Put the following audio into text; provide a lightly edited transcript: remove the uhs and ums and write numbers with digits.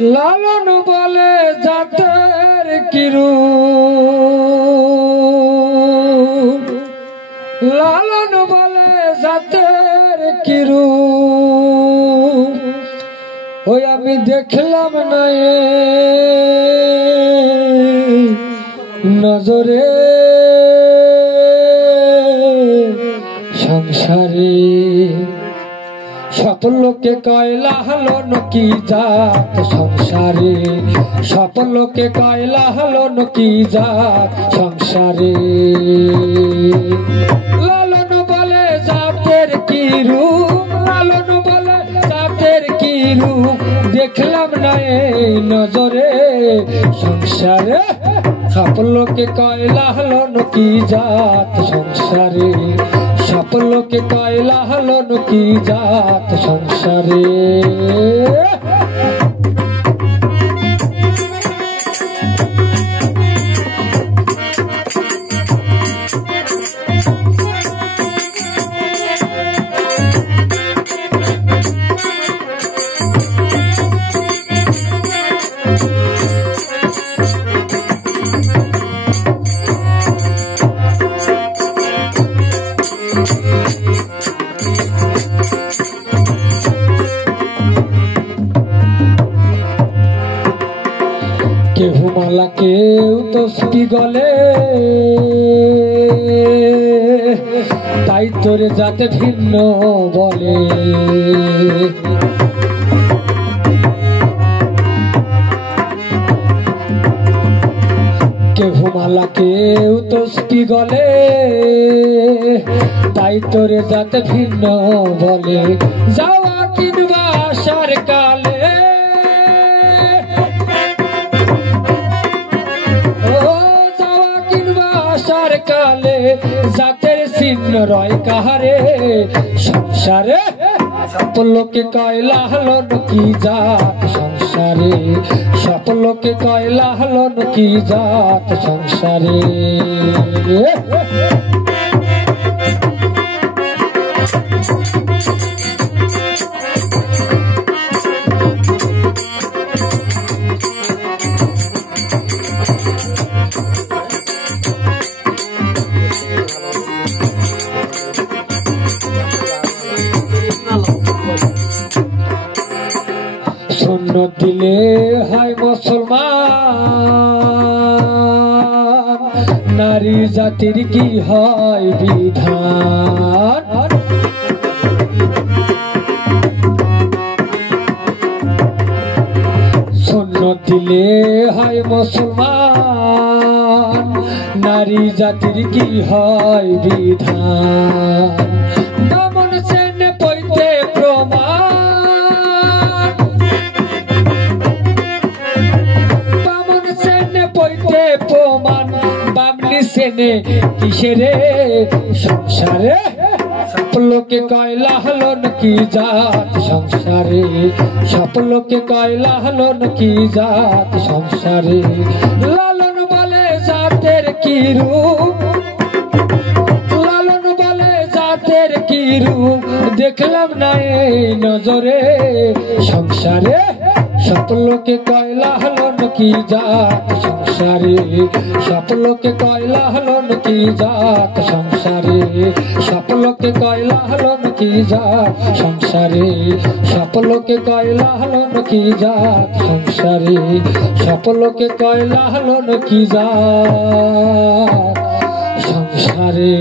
লালন বলে জাতের কিরু, লালন বলে জাতের কিরু, ওই আমি দেখলাম না নজরে সংসারে। সকল লোকে কয় লালন কি জাত সংসারে, সকল লোকে কয় লালন কি জাত সংসারে। লালন বলে জাতের কি রূপ, লালন বলে জাতের কি রূপ, দেখলাম না এই নজরে সংসারে। সকল লোকে কয় লালন কি জাত সংসারে, সকল লোকে কয় লালন কি জাত সংসারে। কেহ মালা কেউ তসবি গলে, তাই তোরে যাতে ভিন্ন বলে। কেহ মালা কেউ তসবি গলে, তাই তোরে যাতে ভিন্ন বলে। যাওয়া কিনবা আসার কালে, কালে জাতের চিহ্ন রয় কাহারে সংসারে। সকল লোকে কয় লালন কি জাত সংসারে, সকল লোকে কয় লালন কি জাত সংসারে। শূন্য দিলে হয় মুসলমান, নারী জাতির কি হয় বিধান। শূন্য দিলে হয় মুসলমান, নারী জাতির কি হয় বিধান। বামন সেন পৈতে প্রমাণ, বামন সেন পৈতে প্রমাণ, বামনি সেনে কিসেরে সংসারে। সকল লোকে কয় লালন কি জাত সংসারে, সকল লোকে কয় লালন কি জাত সংসারে। লালন বলে জাতের কি রূপ, লালন বলে জাতের কি রূপ, দেখলাম না এই নজরে সংসারে। সকল লোকে কয় লালন কি জাত সংসারে, সকল লোকে কয় লালন কি জাত সংসারে, সকল লোকে কয় লালন কি জাত সংসারে, সকল লোকে কয় লালন কি জাত সংসারে, সকল লোকে কয় লালন কি জাত সংসারে।